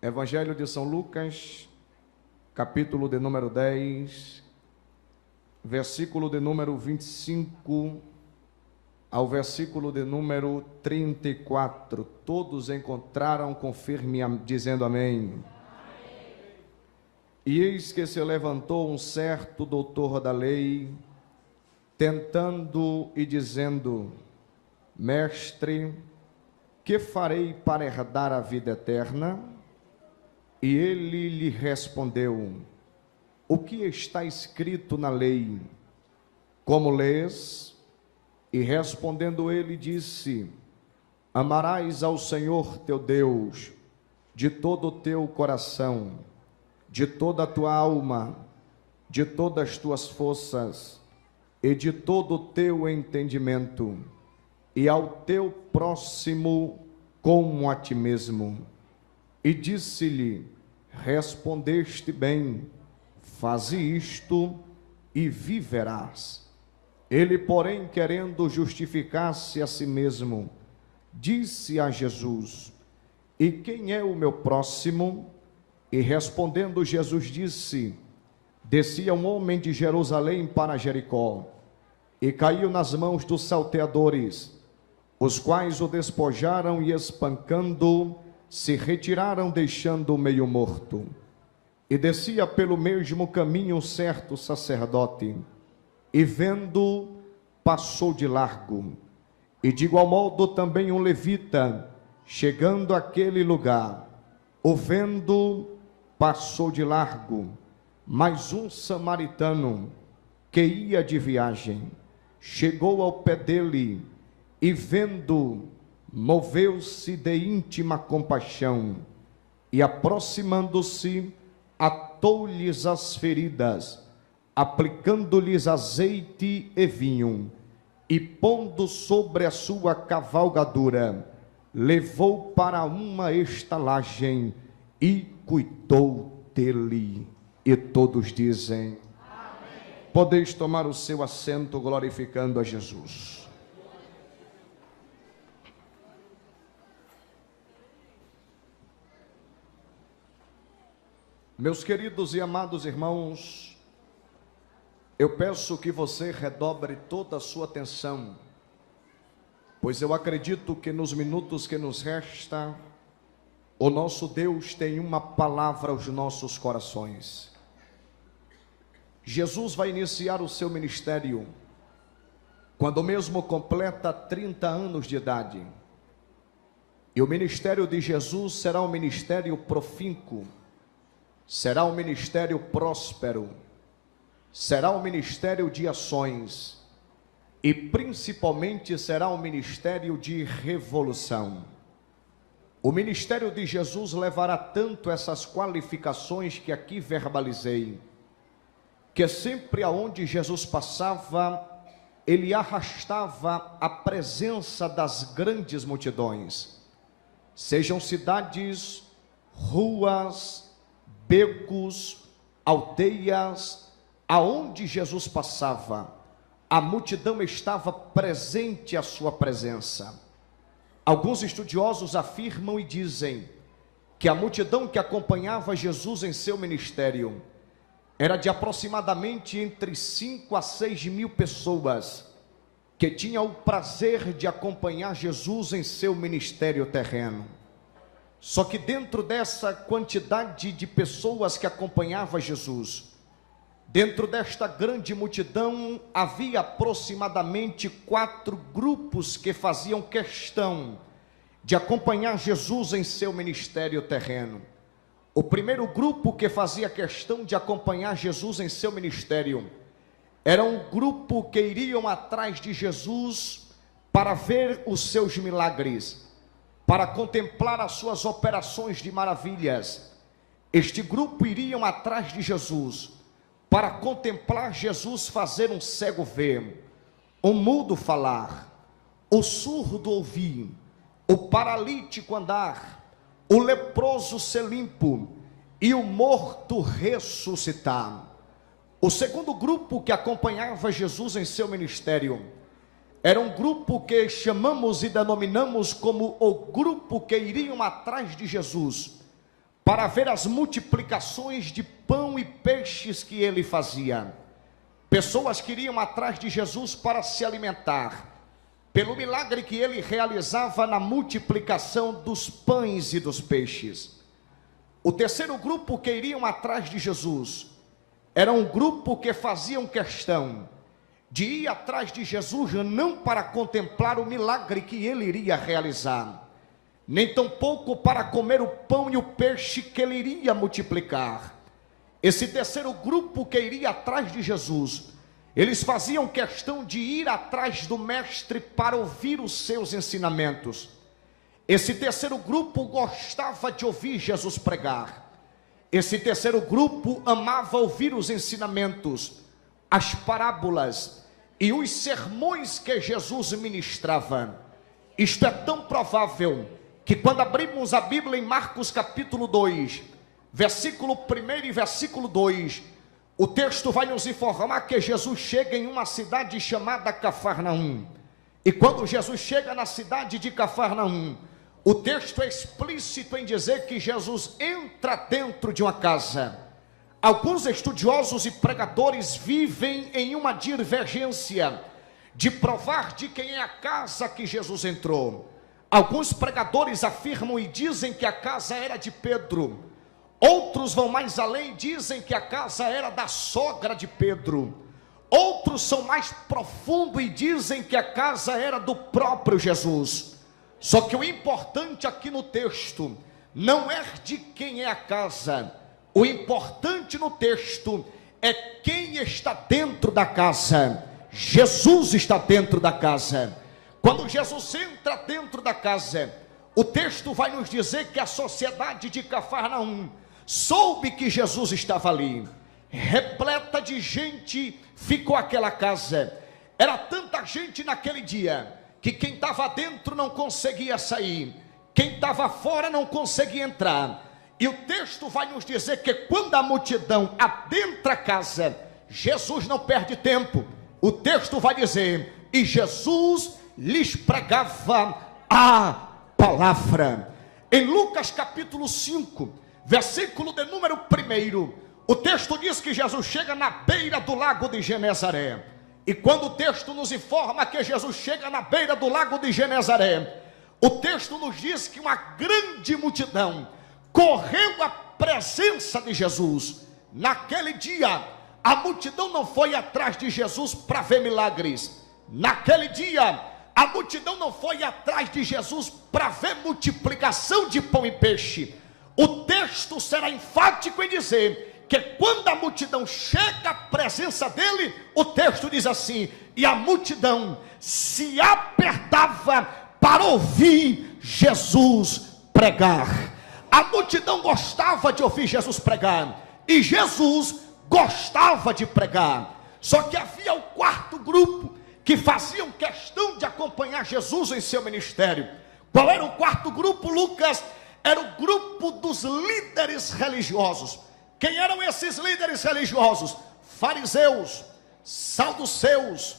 Evangelho de São Lucas, capítulo de número 10, versículo de número 25 ao versículo de número 34. Todos encontraram, confirme dizendo amém. E eis que se levantou um certo doutor da lei, tentando e dizendo: Mestre, que farei para herdar a vida eterna? E ele lhe respondeu: O que está escrito na lei? Como lês? E respondendo ele disse: Amarás ao Senhor teu Deus de todo o teu coração, de toda a tua alma, de todas as tuas forças e de todo o teu entendimento, e ao teu próximo como a ti mesmo. E disse-lhe: Respondeste bem, faze isto e viverás. Ele, porém, querendo justificar-se a si mesmo, disse a Jesus: E quem é o meu próximo? E respondendo Jesus disse: Descia um homem de Jerusalém para Jericó, e caiu nas mãos dos salteadores, os quais o despojaram e, espancando, se retiraram, deixando-o meio morto. E descia pelo mesmo caminho um certo sacerdote, e vendo, passou de largo. E de igual modo também um levita, chegando àquele lugar, o vendo, passou de largo. Mas um samaritano, que ia de viagem, chegou ao pé dele, e vendo, moveu-se de íntima compaixão, e aproximando-se, atou-lhes as feridas, aplicando-lhes azeite e vinho, e pondo sobre a sua cavalgadura, levou para uma estalagem e cuidou dele. E todos dizem: Amém. Podeis tomar o seu assento, glorificando a Jesus. Meus queridos e amados irmãos, eu peço que você redobre toda a sua atenção, pois eu acredito que nos minutos que nos resta, o nosso Deus tem uma palavra aos nossos corações. Jesus vai iniciar o seu ministério quando mesmo completa 30 anos de idade. E o ministério de Jesus será um ministério profícuo, será um ministério próspero, será um ministério de ações e principalmente será um ministério de revolução. O ministério de Jesus levará tanto essas qualificações que aqui verbalizei, que sempre aonde Jesus passava, ele arrastava a presença das grandes multidões, sejam cidades, ruas, becos, aldeias, aonde Jesus passava, a multidão estava presente à sua presença. Alguns estudiosos afirmam e dizem que a multidão que acompanhava Jesus em seu ministério era de aproximadamente entre 5 a 6 mil pessoas que tinham o prazer de acompanhar Jesus em seu ministério terreno. Só que dentro dessa quantidade de pessoas que acompanhava Jesus, dentro desta grande multidão, havia aproximadamente 4 grupos que faziam questão de acompanhar Jesus em seu ministério terreno. O primeiro grupo que fazia questão de acompanhar Jesus em seu ministério era um grupo que iriam atrás de Jesus para ver os seus milagres, para contemplar as suas operações de maravilhas. Este grupo iriam atrás de Jesus para contemplar Jesus fazer um cego ver, um mudo falar, o surdo ouvir, o paralítico andar, o leproso ser limpo e o morto ressuscitar. O segundo grupo que acompanhava Jesus em seu ministério era um grupo que chamamos e denominamos como o grupo que iriam atrás de Jesus para ver as multiplicações de pão e peixes que ele fazia. Pessoas que iriam atrás de Jesus para se alimentar, pelo milagre que ele realizava na multiplicação dos pães e dos peixes. O terceiro grupo que iriam atrás de Jesus era um grupo que faziam questão de ir atrás de Jesus não para contemplar o milagre que ele iria realizar, nem tampouco para comer o pão e o peixe que ele iria multiplicar. Esse terceiro grupo que iria atrás de Jesus, eles faziam questão de ir atrás do mestre para ouvir os seus ensinamentos. Esse terceiro grupo gostava de ouvir Jesus pregar. Esse terceiro grupo amava ouvir os ensinamentos, as parábolas e os sermões que Jesus ministrava. Isto é tão provável que quando abrimos a Bíblia em Marcos capítulo 2, versículo 1 e versículo 2, o texto vai nos informar que Jesus chega em uma cidade chamada Cafarnaum. E quando Jesus chega na cidade de Cafarnaum, o texto é explícito em dizer que Jesus entra dentro de uma casa. Alguns estudiosos e pregadores vivem em uma divergência de provar de quem é a casa que Jesus entrou. Alguns pregadores afirmam e dizem que a casa era de Pedro. Outros vão mais além e dizem que a casa era da sogra de Pedro. Outros são mais profundos e dizem que a casa era do próprio Jesus. Só que o importante aqui no texto não é de quem é a casa. O importante no texto é quem está dentro da casa. Jesus está dentro da casa. Quando Jesus entra dentro da casa, o texto vai nos dizer que a sociedade de Cafarnaum soube que Jesus estava ali. Repleta de gente ficou aquela casa. Era tanta gente naquele dia que quem estava dentro não conseguia sair, quem estava fora não conseguia entrar. E o texto vai nos dizer que quando a multidão adentra a casa, Jesus não perde tempo. O texto vai dizer, e Jesus lhes pregava a palavra. Em Lucas capítulo 5, versículo de número 1, o texto diz que Jesus chega na beira do lago de Genezaré. E quando o texto nos informa que Jesus chega na beira do lago de Genezaré, o texto nos diz que uma grande multidão correu à presença de Jesus. Naquele dia, a multidão não foi atrás de Jesus para ver milagres. Naquele dia, a multidão não foi atrás de Jesus para ver multiplicação de pão e peixe. O texto será enfático em dizer que quando a multidão chega à presença dele, o texto diz assim, e a multidão se apertava para ouvir Jesus pregar. A multidão gostava de ouvir Jesus pregar, e Jesus gostava de pregar. Só que havia o quarto grupo, que faziam questão de acompanhar Jesus em seu ministério. Qual era o quarto grupo, Lucas? Era o grupo dos líderes religiosos. Quem eram esses líderes religiosos? Fariseus, saduceus,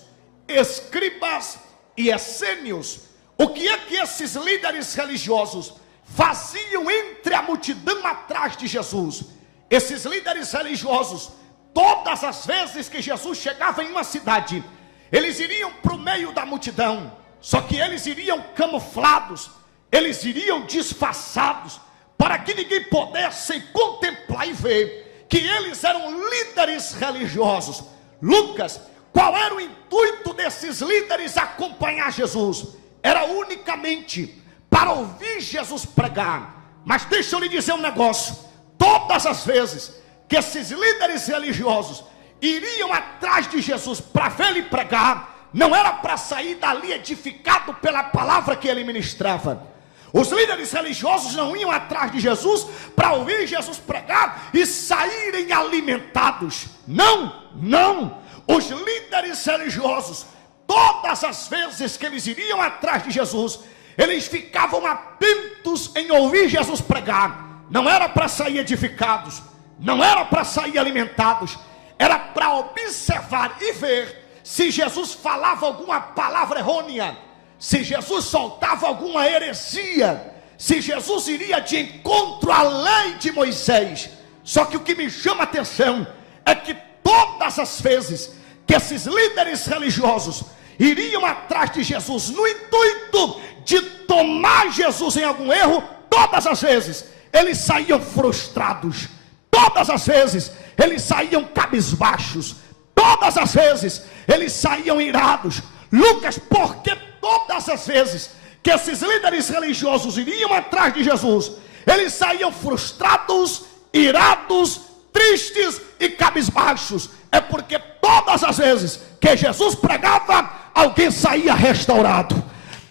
escribas e essênios. O que é que esses líderes religiosos faziam entre a multidão atrás de Jesus? Esses líderes religiosos, todas as vezes que Jesus chegava em uma cidade, eles iriam para o meio da multidão, só que eles iriam camuflados, eles iriam disfarçados, para que ninguém pudesse contemplar e ver que eles eram líderes religiosos. Lucas, qual era o intuito desses líderes acompanhar Jesus? Era unicamente para ouvir Jesus pregar. Mas deixa eu lhe dizer um negócio, todas as vezes que esses líderes religiosos iriam atrás de Jesus para ver ele pregar, não era para sair dali edificado pela palavra que ele ministrava. Os líderes religiosos não iam atrás de Jesus para ouvir Jesus pregar e saírem alimentados. Não, não. Os líderes religiosos, todas as vezes que eles iriam atrás de Jesus, eles ficavam atentos em ouvir Jesus pregar. Não era para sair edificados, não era para sair alimentados, era para observar e ver se Jesus falava alguma palavra errônea, se Jesus soltava alguma heresia, se Jesus iria de encontro à lei de Moisés. Só que o que me chama a atenção é que todas as vezes que esses líderes religiosos iriam atrás de Jesus no intuito de tomar Jesus em algum erro, todas as vezes eles saíam frustrados, todas as vezes eles saíam cabisbaixos, todas as vezes eles saíam irados. Lucas, porque todas as vezes que esses líderes religiosos iriam atrás de Jesus, eles saíam frustrados, irados, tristes e cabisbaixos, é porque todas as vezes que Jesus pregava, alguém saía restaurado.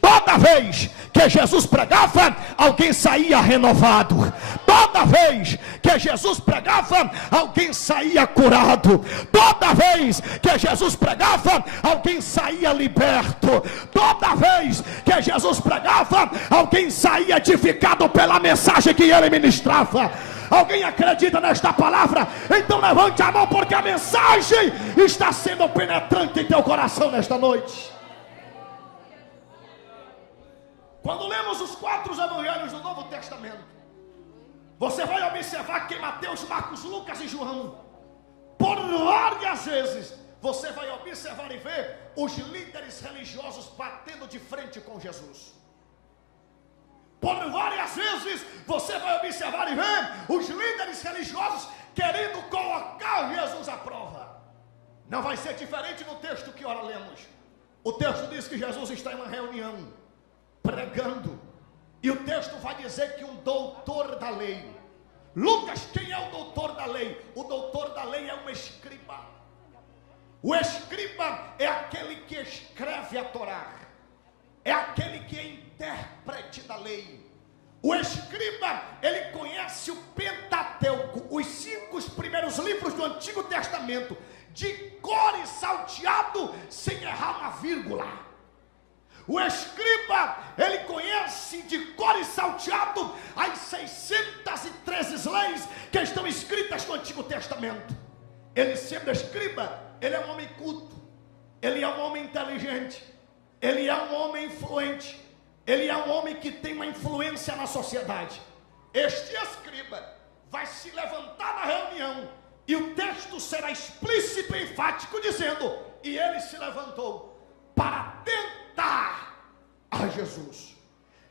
Toda vez que Jesus pregava, alguém saía renovado. Toda vez que Jesus pregava, alguém saía curado. Toda vez que Jesus pregava, alguém saía liberto. Toda vez que Jesus pregava, alguém saía edificado pela mensagem que ele ministrava. Alguém acredita nesta palavra? Então levante a mão, porque a mensagem está sendo penetrante em teu coração nesta noite. Quando lemos os 4 evangelhos do Novo Testamento, você vai observar que Mateus, Marcos, Lucas e João, por várias vezes, você vai observar e ver os líderes religiosos batendo de frente com Jesus. Por várias vezes você vai observar e ver os líderes religiosos querendo colocar Jesus à prova. Não vai ser diferente no texto que ora lemos. O texto diz que Jesus está em uma reunião, pregando, e o texto vai dizer que um doutor da lei. Lucas, quem é o doutor da lei? O doutor da lei é um escriba. O escriba é aquele que escreve a Torá, é aquele que é intérprete da lei. O escriba, ele conhece o Pentateuco, os 5 primeiros livros do Antigo Testamento, de cor e salteado, sem errar uma vírgula. O escriba, ele conhece de cor e salteado as 613 leis que estão escritas no Antigo Testamento. Ele, sendo escriba, ele é um homem culto, ele é um homem inteligente, ele é um homem influente, ele é um homem que tem uma influência na sociedade. Este escriba vai se levantar na reunião, e o texto será explícito e enfático, dizendo: e ele se levantou para tentar a Jesus.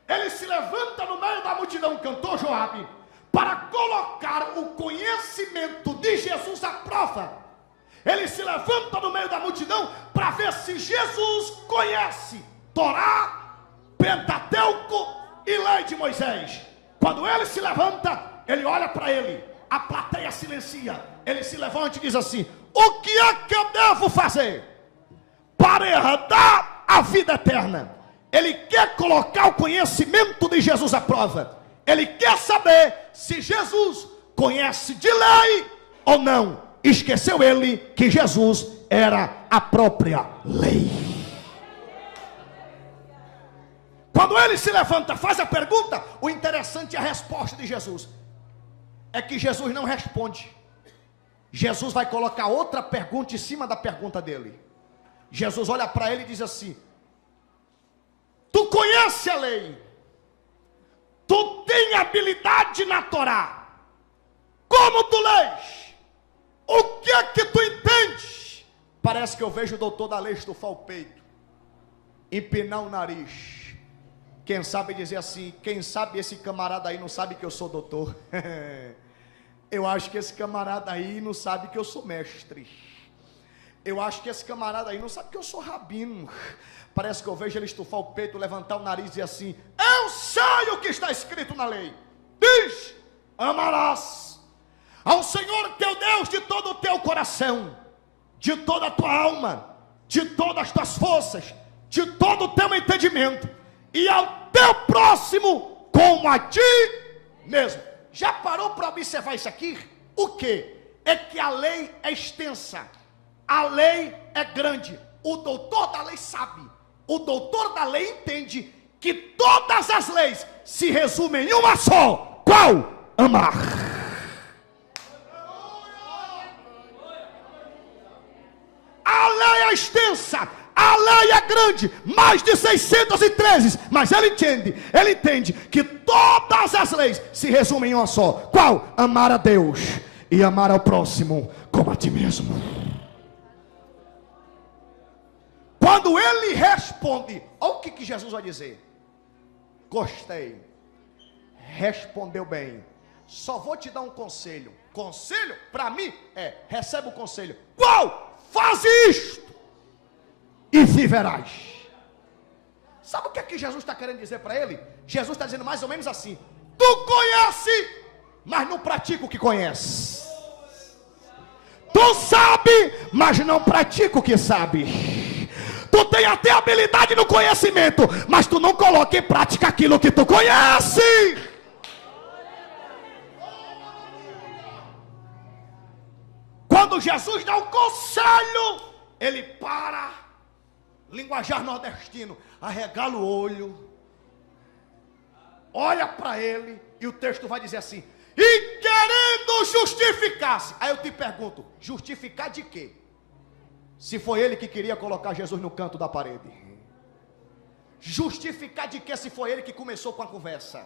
Ele se levanta no meio da multidão, cantor Joabe, para colocar o conhecimento de Jesus à prova. Ele se levanta no meio da multidão para ver se Jesus conhece Torá, Pentateuco e lei de Moisés. Quando ele se levanta, ele olha para ele, a plateia silencia, ele se levanta e diz assim: o que é que eu devo fazer para herdar a vida eterna? Ele quer colocar o conhecimento de Jesus à prova. Ele quer saber se Jesus conhece de lei ou não. Esqueceu ele que Jesus era a própria lei. Quando ele se levanta, faz a pergunta, o interessante é a resposta de Jesus. É que Jesus não responde. Jesus vai colocar outra pergunta em cima da pergunta dele. Jesus olha para ele e diz assim: tu conhece a lei, tu tem habilidade na Torá, como tu lês? O que é que tu entende? Parece que eu vejo o doutor da lei estufar o peito, empinar o nariz. Quem sabe dizer assim: quem sabe esse camarada aí não sabe que eu sou doutor. Eu acho que esse camarada aí não sabe que eu sou mestre. Eu acho que esse camarada aí não sabe que eu sou rabino. Parece que eu vejo ele estufar o peito, levantar o nariz e dizer assim: eu sei o que está escrito na lei. Diz: amarás ao Senhor teu Deus de todo o teu coração, de toda a tua alma, de todas as tuas forças, de todo o teu entendimento, e ao teu próximo como a ti mesmo. Já parou para observar isso aqui? O que? É que a lei é extensa, a lei é grande. O doutor da lei sabe, o doutor da lei entende que todas as leis se resumem em uma só. Qual? Amar. A lei é extensa, a lei é grande, mais de 613, mas ele entende que todas as leis se resumem em uma só. Qual? Amar a Deus e amar ao próximo como a ti mesmo. Quando ele responde, olha o que Jesus vai dizer: gostei, respondeu bem, só vou te dar um conselho. Conselho para mim recebe o conselho. Qual? Faz isto e viverás. Sabe o que Jesus está querendo dizer para ele? Jesus está dizendo mais ou menos assim: tu conhece, mas não pratica o que conhece. Tu sabe, mas não pratica o que sabe. Tu tem até habilidade no conhecimento, mas tu não coloca em prática aquilo que tu conhece. Quando Jesus dá um conselho, ele para, linguajar nordestino, arregala o olho, olha para ele, e o texto vai dizer assim: e querendo justificar-se. Aí eu te pergunto, justificar de quê? Se foi ele que queria colocar Jesus no canto da parede. Justificar de quê se foi ele que começou com a conversa?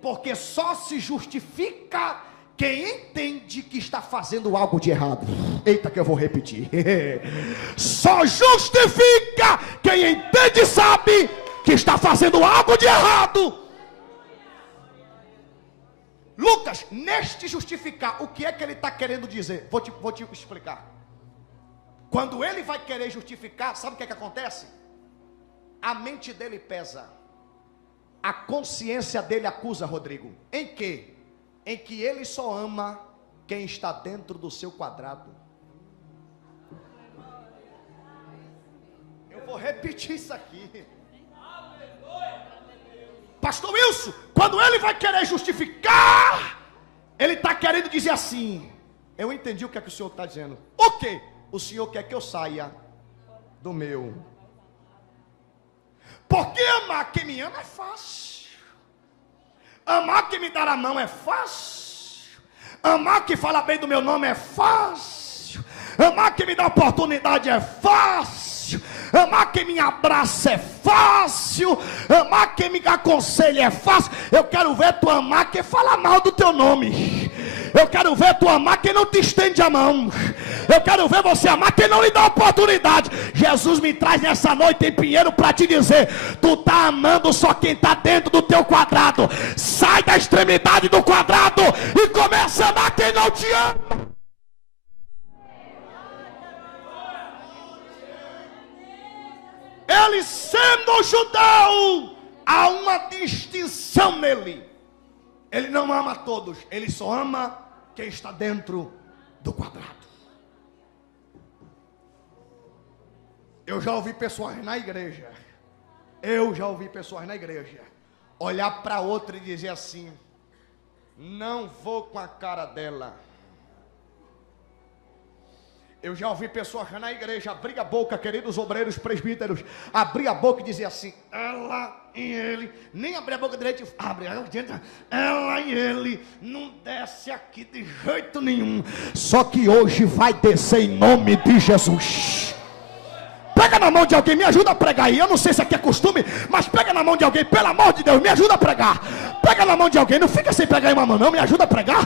Porque só se justifica quem entende que está fazendo algo de errado. Eita, que eu vou repetir. Só justifica quem entende e sabe que está fazendo algo de errado. Lucas, neste justificar, o que é que ele está querendo dizer? Vou te explicar. Quando ele vai querer justificar, sabe o que é que acontece? A mente dele pesa, a consciência dele acusa, Rodrigo. Em quê? Em que ele só ama quem está dentro do seu quadrado. Eu vou repetir isso aqui. Pastor Wilson, quando ele vai querer justificar, ele está querendo dizer assim: eu entendi o que é que o senhor está dizendo. O quê? O senhor quer que eu saia do meu. Porque amar quem me ama é fácil. Amar quem me dá a mão é fácil. Amar quem fala bem do meu nome é fácil. Amar quem me dá oportunidade é fácil. Amar quem me abraça é fácil. Amar quem me aconselha é fácil. Eu quero ver tu amar quem fala mal do teu nome. Eu quero ver tu amar quem não te estende a mão. Eu quero ver você amar quem não lhe dá oportunidade. Jesus me traz nessa noite em Pinheiro para te dizer: tu está amando só quem está dentro do teu quadrado. Sai da extremidade do quadrado e começa a amar quem não te ama. Ele sendo judeu, há uma distinção nele. Ele não ama todos, ele só ama quem está dentro do quadrado. Eu já ouvi pessoas na igreja, olhar para outra e dizer assim: não vou com a cara dela. Eu já ouvi pessoas na igreja abrir a boca, queridos obreiros presbíteros, abrir a boca e dizer assim: ela e ele, nem abrir a boca direito, abre ela e ele, não desce aqui de jeito nenhum. Só que hoje vai descer em nome de Jesus. Pega na mão de alguém, me ajuda a pregar aí. Eu não sei se aqui é costume, mas pega na mão de alguém, pelo amor de Deus, me ajuda a pregar. Pega na mão de alguém, não fica sem pegar em uma mão não, me ajuda a pregar.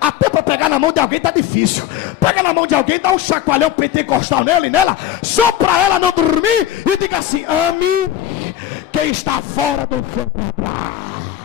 Até para pegar na mão de alguém tá difícil. Pega na mão de alguém, dá um chacoalhão pentecostal nele, nela, só para ela não dormir, e diga assim: ame quem está fora do seu quadrado.